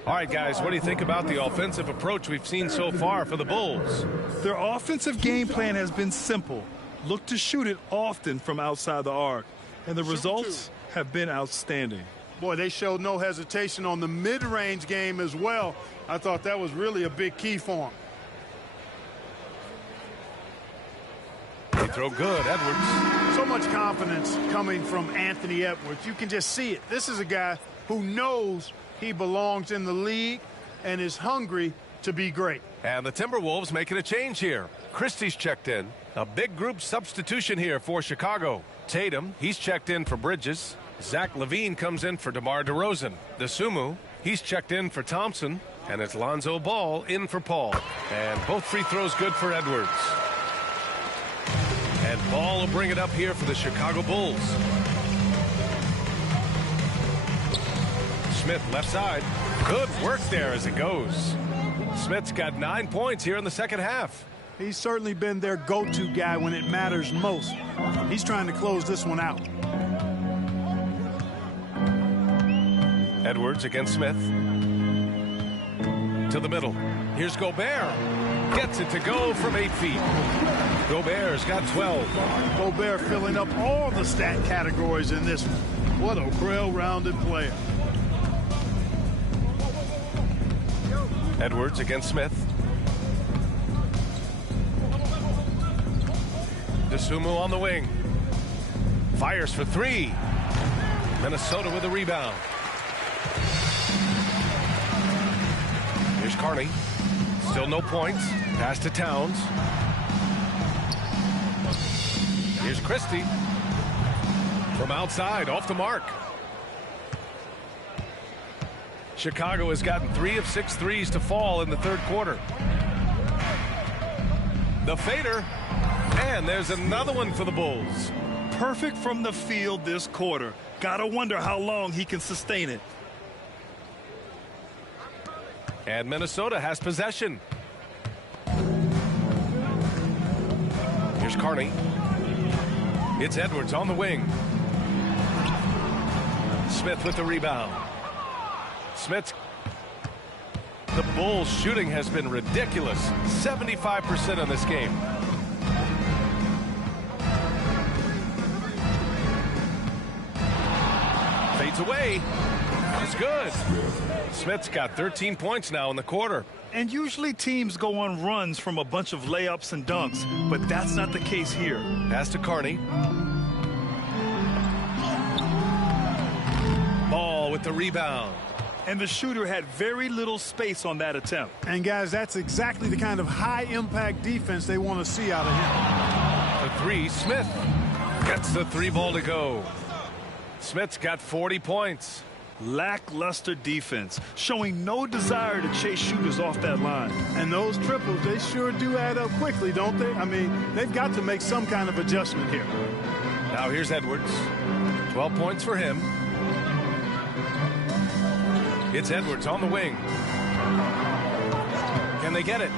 All right, guys, what do you think about the offensive approach we've seen so far for the Bulls? Their offensive game plan has been simple. Look to shoot it often from outside the arc. And the results have been outstanding. Boy, they showed no hesitation on the mid-range game as well. I thought that was really a big key for them. They throw good, Edwards. So much confidence coming from Anthony Edwards. You can just see it. This is a guy who knows he belongs in the league and is hungry to be great. And the Timberwolves making a change here. Christie's checked in. A big group substitution here for Chicago. Tatum, he's checked in for Bridges. Zach LaVine comes in for DeMar DeRozan. DeSumo, he's checked in for Thompson. And it's Lonzo Ball in for Paul. And both free throws good for Edwards. And Ball will bring it up here for the Chicago Bulls. Smith left side. Good work there as it goes. Smith's got 9 points here in the second half. He's certainly been their go-to guy when it matters most. He's trying to close this one out. Edwards against Smith. To the middle. Here's Gobert. Gets it to go from 8 feet. Gobert's got 12. Gobert filling up all the stat categories in this one. What a well-rounded player. Edwards against Smith. DeSumo on the wing. Fires for 3. Minnesota with a rebound. Here's Carney. Still no points. Pass to Towns. Here's Christie. From outside, off the mark. Chicago has gotten 3 of 6 threes to fall in the third quarter. The fader. And there's another one for the Bulls. Perfect from the field this quarter. Gotta wonder how long he can sustain it. And Minnesota has possession. Here's Carney. It's Edwards on the wing. Smith with the rebound. The Bulls shooting has been ridiculous. 75% in this game. Fades away. It's good. Smith's got 13 points now in the quarter. And usually teams go on runs from a bunch of layups and dunks, but that's not the case here. Pass to Carney. Ball with the rebound. And the shooter had very little space on that attempt. And guys, that's exactly the kind of high-impact defense they want to see out of him. The 3, Smith gets the 3 ball to go. Smith's got 40 points. Lackluster defense, showing no desire to chase shooters off that line. And those triples, they sure do add up quickly, don't they? I mean, they've got to make some kind of adjustment here. Now here's Edwards. 12 points for him. It's Edwards on the wing. Can they get it?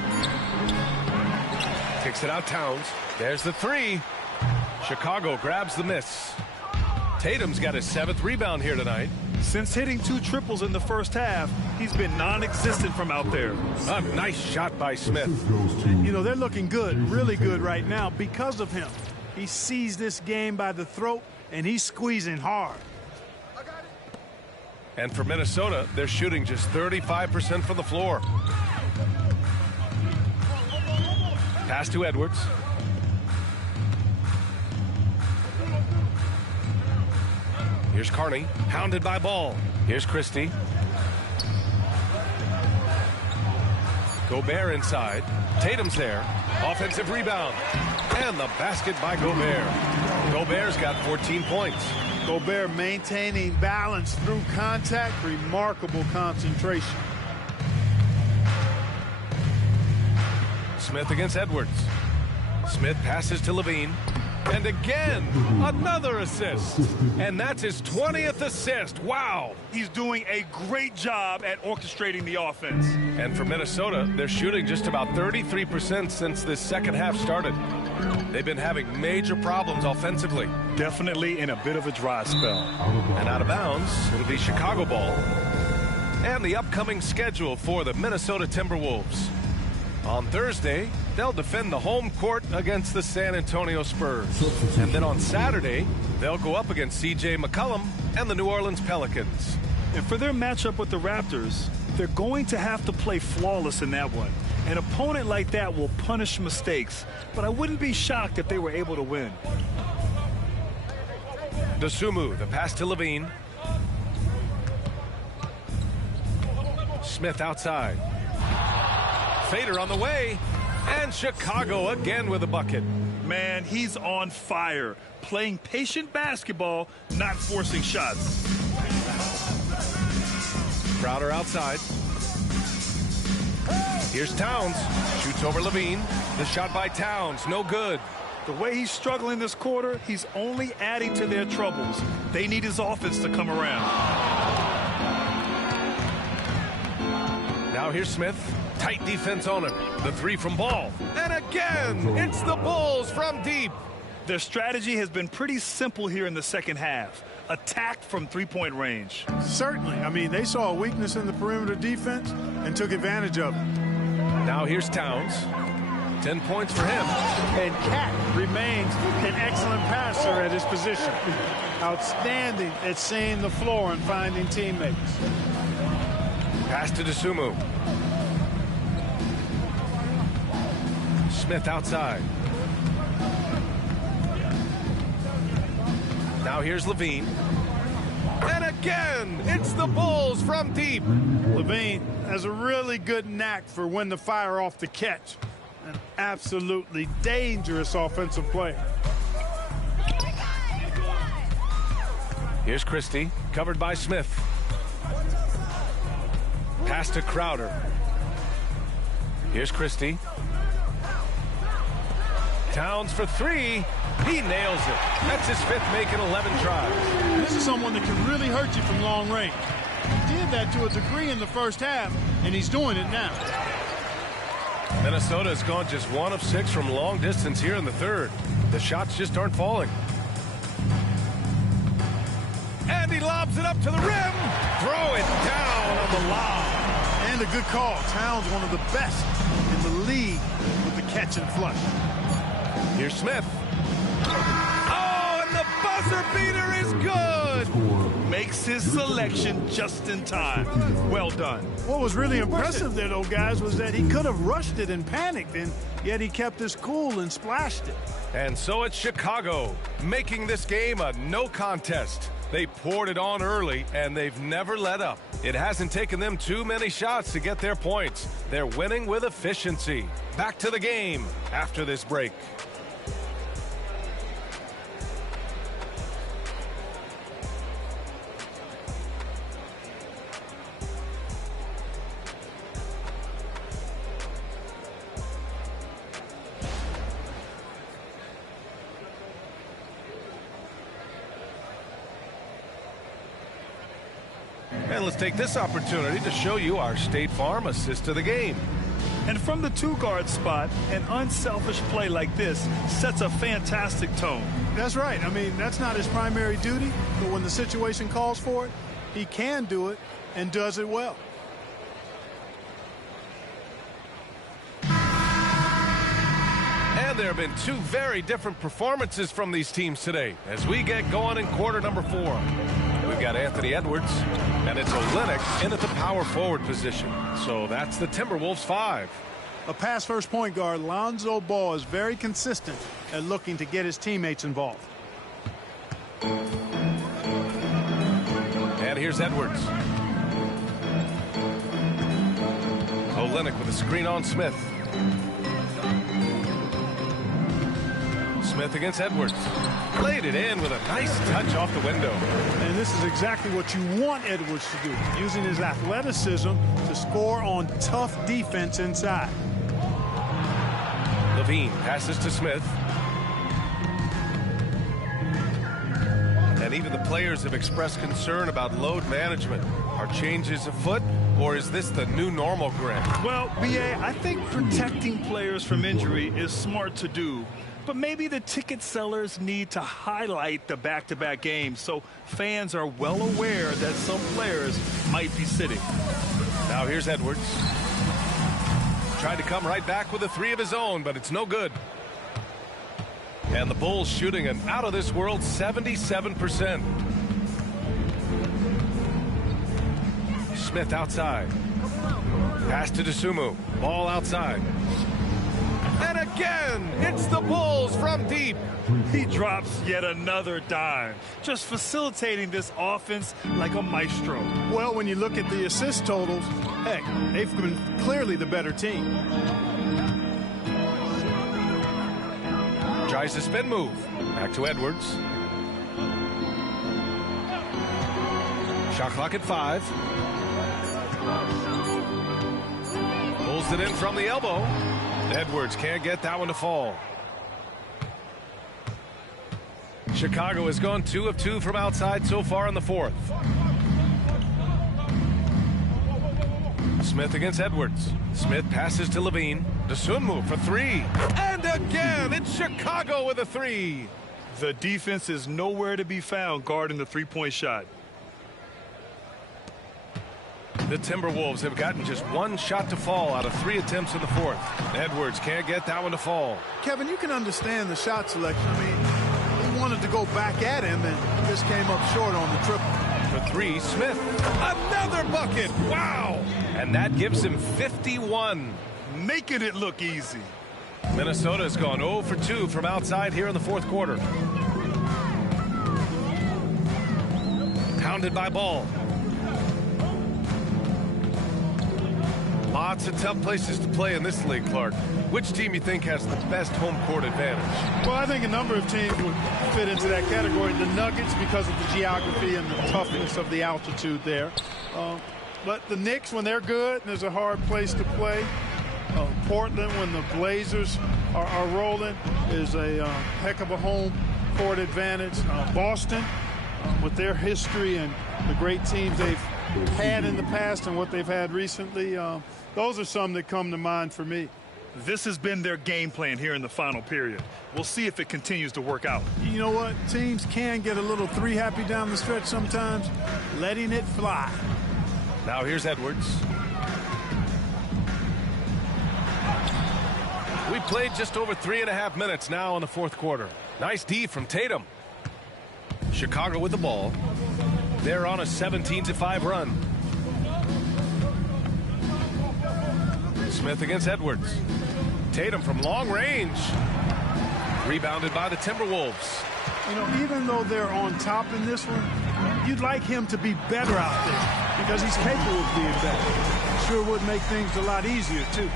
Kicks it out, Towns. There's the 3. Chicago grabs the miss. Tatum's got his 7th rebound here tonight. Since hitting 2 triples in the first half, he's been non-existent from out there. A nice shot by Smith. You know, they're looking good, really good right now because of him. He sees this game by the throat, and he's squeezing hard. And for Minnesota, they're shooting just 35% from the floor. Pass to Edwards. Here's Carney, hounded by Ball. Here's Christie. Gobert inside. Tatum's there. Offensive rebound. And the basket by Gobert. Gobert's got 14 points. Gobert maintaining balance through contact. Remarkable concentration. Smith against Edwards. Smith passes to LaVine. And again, another assist. And that's his 20th assist. Wow. He's doing a great job at orchestrating the offense. And for Minnesota, they're shooting just about 33% since this second half started. They've been having major problems offensively. Definitely in a bit of a dry spell. And out of bounds, it'll be Chicago ball. And the upcoming schedule for the Minnesota Timberwolves. On Thursday, they'll defend the home court against the San Antonio Spurs. And then on Saturday, they'll go up against C.J. McCollum and the New Orleans Pelicans. And for their matchup with the Raptors, they're going to have to play flawless in that one. An opponent like that will punish mistakes, but I wouldn't be shocked if they were able to win. Dosunmu, the pass to Levine. Smith outside. Fader on the way, and Chicago again with a bucket. Man, he's on fire, playing patient basketball, not forcing shots. Crowder outside. Here's Towns, shoots over Levine. The shot by Towns, no good. The way he's struggling this quarter, he's only adding to their troubles. They need his offense to come around. Now here's Smith. Tight defense on him. The three from Ball. And again, it's the Bulls from deep. Their strategy has been pretty simple here in the second half. Attack from three-point range. Certainly. I mean, they saw a weakness in the perimeter defense and took advantage of it. Now here's Towns. 10 points for him. And Cat remains an excellent passer at his position. Outstanding at seeing the floor and finding teammates. Pass to Dosunmu. Smith outside. Now here's Levine. And again, it's the Bulls from deep. Levine has a really good knack for when to fire off the catch. An absolutely dangerous offensive player. Here's Christie, covered by Smith. Pass to Crowder. Here's Christie. Towns for three. He nails it. That's his fifth make in 11 tries. This is someone that can really hurt you from long range. He did that to a degree in the first half, and he's doing it now. Minnesota has gone just 1 of 6 from long distance here in the third. The shots just aren't falling. And he lobs it up to the rim. Throw it down on the lob. And a good call. Towns one of the best in the league with the catch and flush. Here's Smith. Oh, and the buzzer beater is good. Makes his selection just in time. Well done. What was really impressive there, though, guys, was that he could have rushed it and panicked, and yet he kept his cool and splashed it. And so it's Chicago, making this game a no contest. They poured it on early, and they've never let up. It hasn't taken them too many shots to get their points. They're winning with efficiency. Back to the game after this break. And let's take this opportunity to show you our State Farm assist to the game. And from the two-guard spot, an unselfish play like this sets a fantastic tone. That's right. I mean, that's not his primary duty, but when the situation calls for it, he can do it and does it well. And there have been two very different performances from these teams today as we get going in quarter number 4. We've got Anthony Edwards, and it's Olynyk in at the power forward position. So that's the Timberwolves 5. A pass-first point guard, Lonzo Ball, is very consistent at looking to get his teammates involved. And here's Edwards. Olynyk with a screen on Smith. Smith against Edwards. Played it in with a nice touch off the window. And this is exactly what you want Edwards to do, using his athleticism to score on tough defense inside. Levine passes to Smith. and even the players have expressed concern about load management. Are changes afoot, or is this the new normal, Grant? Well, B.A., I think protecting players from injury is smart to do. But maybe the ticket sellers need to highlight the back-to-back games so fans are well aware that some players might be sitting. Now here's Edwards. Tried to come right back with a three of his own, but it's no good. And the Bulls shooting an out-of-this-world 77%. Smith outside. Pass to Dosunmu. Ball outside. And again, it's the Bulls from deep. He drops yet another dime, just facilitating this offense like a maestro. Well, when you look at the assist totals, heck, they've been clearly the better team. Tries to spin move. Back to Edwards. Shot clock at 5. Pulls it in from the elbow. Edwards can't get that one to fall. Chicago has gone 2 of 2 from outside so far in the fourth. Smith against Edwards. Smith passes to Levine. Dosunmu for 3. And again, it's Chicago with a 3. The defense is nowhere to be found guarding the three-point shot. The Timberwolves have gotten just 1 shot to fall out of 3 attempts in the fourth. Edwards can't get that one to fall. Kevin, you can understand the shot selection. I mean, he wanted to go back at him and just came up short on the triple. For 3, Smith. Another bucket. Wow. And that gives him 51. Making it look easy. Minnesota's gone 0 for 2 from outside here in the fourth quarter. Pounded by Ball. Lots of tough places to play in this league, Clark. Which team you think has the best home court advantage? Well, I think a number of teams would fit into that category. The Nuggets, because of the geography and the toughness of the altitude there. But the Knicks, when they're good, there's a hard place to play. Portland, when the Blazers are rolling, is a heck of a home court advantage. Boston, with their history and the great teams they've had in the past and what they've had recently, those are some that come to mind for me. This has been their game plan here in the final period. We'll see if it continues to work out. You know what? Teams can get a little three happy down the stretch sometimes, letting it fly. Now here's Edwards. We played just over 3.5 minutes now in the fourth quarter. Nice D from Tatum. Chicago with the ball. They're on a 17-5 run. Smith against Edwards. Tatum from long range. Rebounded by the Timberwolves. You know, even though they're on top in this one, you'd like him to be better out there because he's capable of being better. Sure would make things a lot easier, too.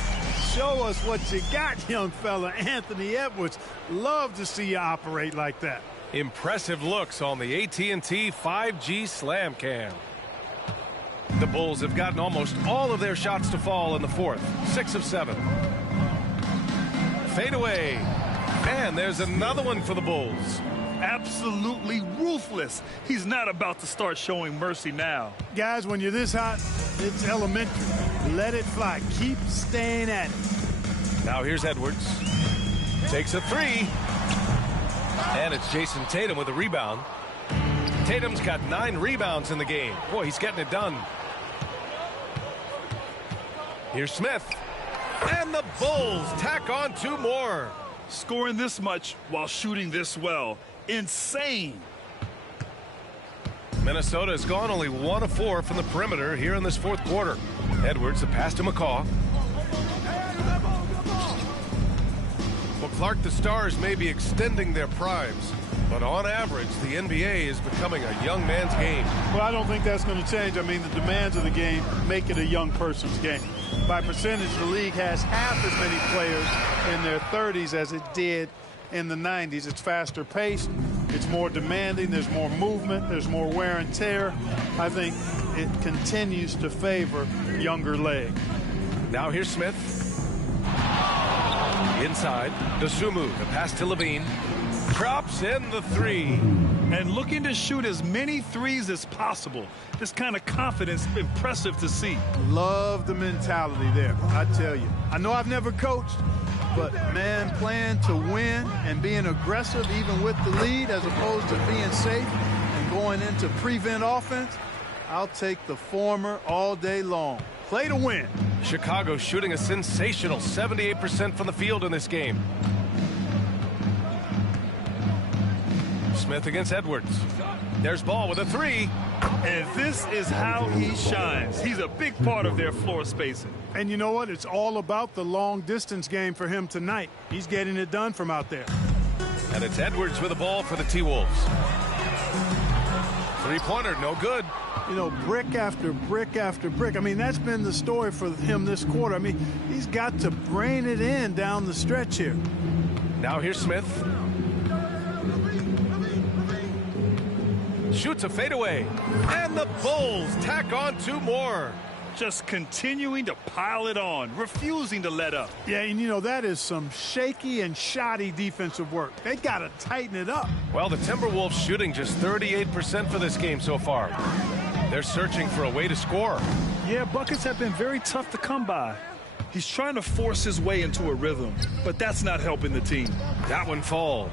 Show us what you got, young fella. Anthony Edwards. Love to see you operate like that. Impressive looks on the AT&T 5G Slam Cam. The Bulls have gotten almost all of their shots to fall in the fourth. 6 of 7. Fade away. And there's another one for the Bulls. Absolutely ruthless. He's not about to start showing mercy now. Guys, when you're this hot, it's elementary. Let it fly. Keep staying at it. Now here's Edwards. Takes a 3. And it's Jason Tatum with a rebound. Tatum's got 9 rebounds in the game. Boy, he's getting it done. Here's Smith. And the Bulls tack on 2 more. Scoring this much while shooting this well. Insane. Minnesota has gone only 1 of 4 from the perimeter here in this fourth quarter. Edwards, the pass to McCaw. Well, Clark, the Stars may be extending their primes, but on average, the NBA is becoming a young man's game. Well, I don't think that's going to change. I mean, the demands of the game make it a young person's game. By percentage, the league has half as many players in their 30s as it did in the 90s. It's faster paced. It's more demanding. There's more movement. There's more wear and tear. I think it continues to favor younger leg. Now here's Smith. Inside. Dosunmu. The pass to Levine. drops in the three. And looking to shoot as many threes as possible. This kind of confidence, impressive to see. Love the mentality there, I tell you. I know I've never coached, but, man, playing to win and being aggressive even with the lead as opposed to being safe and going into prevent offense, I'll take the former all day long. Play to win. Chicago shooting a sensational 78% from the field in this game. Smith against Edwards. There's Ball with a three. And this is how he shines. He's a big part of their floor spacing. And you know what? It's all about the long distance game for him tonight. He's getting it done from out there. And it's Edwards with the ball for the T-Wolves. Three-pointer, no good. You know, brick after brick after brick. I mean, that's been the story for him this quarter. I mean, he's got to brain it in down the stretch here. Now here's Smith. Shoots a fadeaway. And the Bulls tack on two more. Just continuing to pile it on, refusing to let up. Yeah, and you know, that is some shaky and shoddy defensive work. They got to tighten it up. Well, the Timberwolves shooting just 38% for this game so far. They're searching for a way to score. Yeah, buckets have been very tough to come by. He's trying to force his way into a rhythm, but that's not helping the team. That one falls.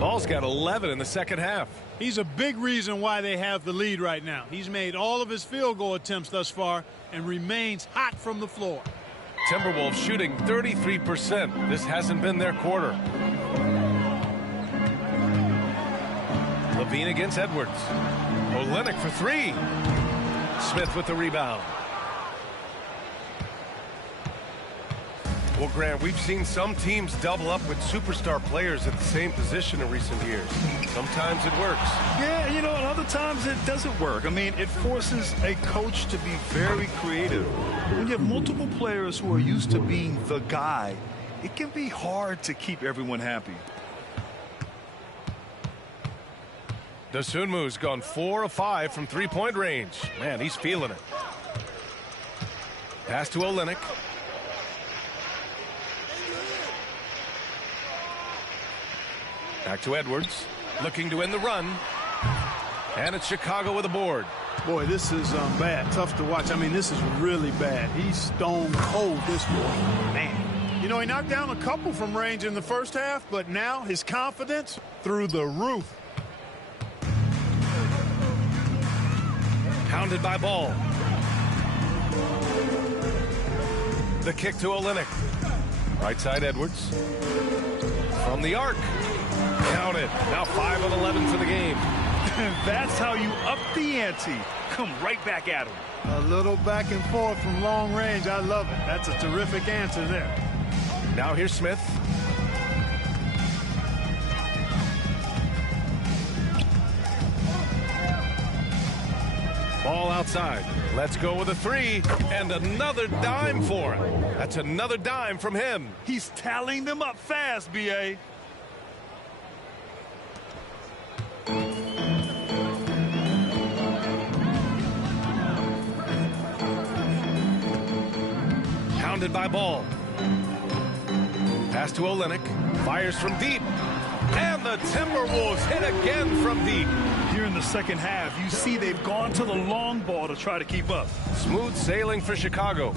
Ball's got 11 in the second half. He's a big reason why they have the lead right now. He's made all of his field goal attempts thus far and remains hot from the floor. Timberwolves shooting 33%. This hasn't been their quarter. Levine against Edwards. Olynyk for three. Smith with the rebound. Well, Grant, we've seen some teams double up with superstar players at the same position in recent years. Sometimes it works. Yeah, you know, and other times it doesn't work. I mean, it forces a coach to be very creative. When you have multiple players who are used to being the guy, it can be hard to keep everyone happy. Dosunmu's gone 4 of 5 from three-point range. Man, he's feeling it. Pass to Olynyk. Back to Edwards, looking to end the run. And it's Chicago with a board. Boy, this is bad. Tough to watch. I mean, this is really bad. He's stone cold this quarter. Man. You know, he knocked down a couple from range in the first half, but now his confidence through the roof. Pounded by Ball. The kick to Olynyk. Right side Edwards. From the arc. Count it. Now 5 of 11 for the game. That's how you up the ante. Come right back at him. A little back and forth from long range. I love it. That's a terrific answer there. Now here's Smith. Ball outside. Let's go with a three. And another dime for him. That's another dime from him. He's tallying them up fast, B.A. Pounded by Ball. Pass to Olynyk. Fires from deep. And the Timberwolves hit again from deep. Here in the second half, you see they've gone to the long ball to try to keep up. Smooth sailing for Chicago.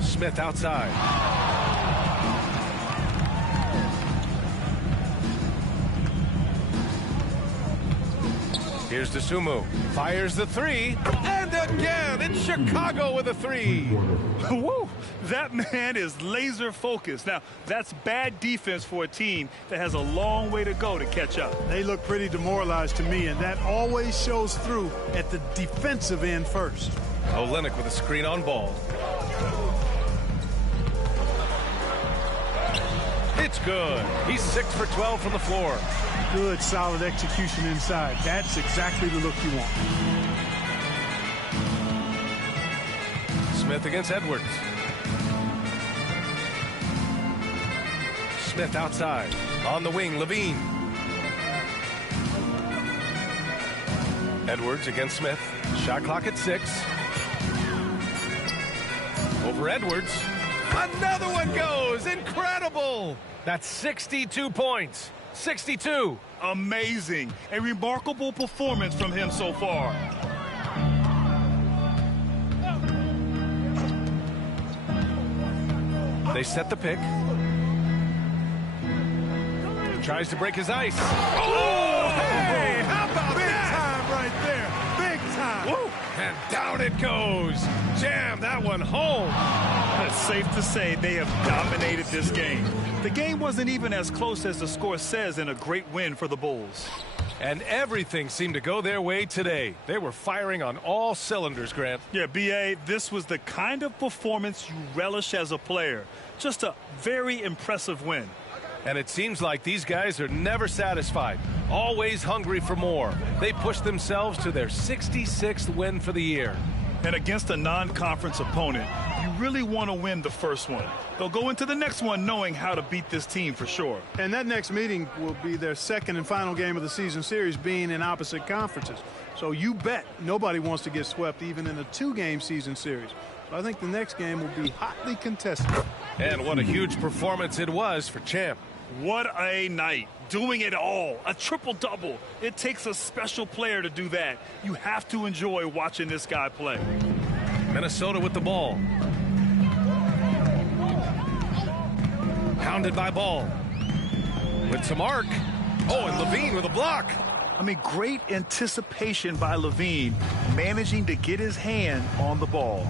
Smith outside. Here's Dosunmu. Fires the three. And again, it's Chicago with a three. Woo! That man is laser focused. Now, that's bad defense for a team that has a long way to go to catch up. They look pretty demoralized to me, and that always shows through at the defensive end first. Olynyk with a screen on Ball. It's good. He's 6 for 12 from the floor. Good, solid execution inside. That's exactly the look you want. Smith against Edwards. Smith outside. On the wing, Levine. Edwards against Smith. Shot clock at 6. Over Edwards. Another one goes. Incredible. That's 62 points. 62. Amazing. A remarkable performance from him so far. They set the pick. Tries to break his ice. Oh, hey, how about Big that? time right there. Big time. Woo. And down it goes. Jam that one home. It's safe to say they have dominated this game. The game wasn't even as close as the score says in a great win for the Bulls. And everything seemed to go their way today. They were firing on all cylinders, Grant. Yeah, B.A., this was the kind of performance you relish as a player. Just a very impressive win. And it seems like these guys are never satisfied, always hungry for more. They pushed themselves to their 66th win for the year. And against a non-conference opponent, you really want to win the first one. They'll go into the next one knowing how to beat this team for sure. And that next meeting will be their second and final game of the season series, being in opposite conferences. So you bet nobody wants to get swept even in a 2-game season series. So I think the next game will be hotly contested. And what a huge performance it was for Champ. What a night. Doing it all. A triple-double. It takes a special player to do that. You have to enjoy watching this guy play. Minnesota with the ball. Hounded by Ball. With some arc. Oh, and Levine with a block. I mean, great anticipation by Levine, managing to get his hand on the ball.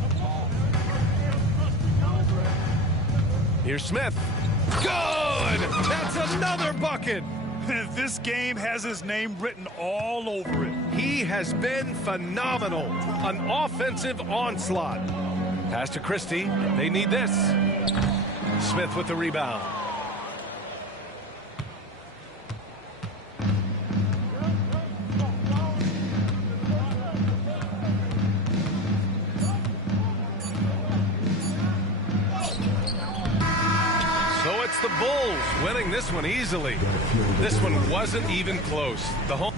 Here's Smith. Good! That's another bucket. This game has his name written all over it. He has been phenomenal. An offensive onslaught. Pass to Christie. They need this. Smith with the rebound. So it's the Bulls winning this one easily. This one wasn't even close. The home.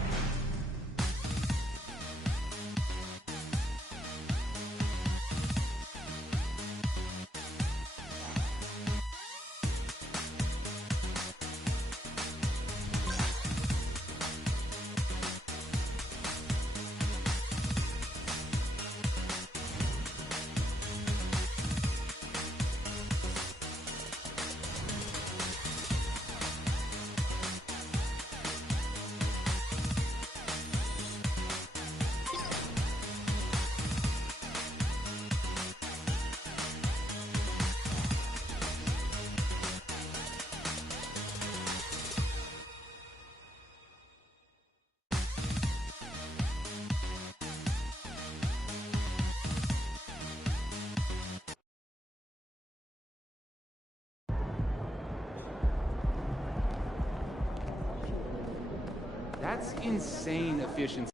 That's insane efficiency.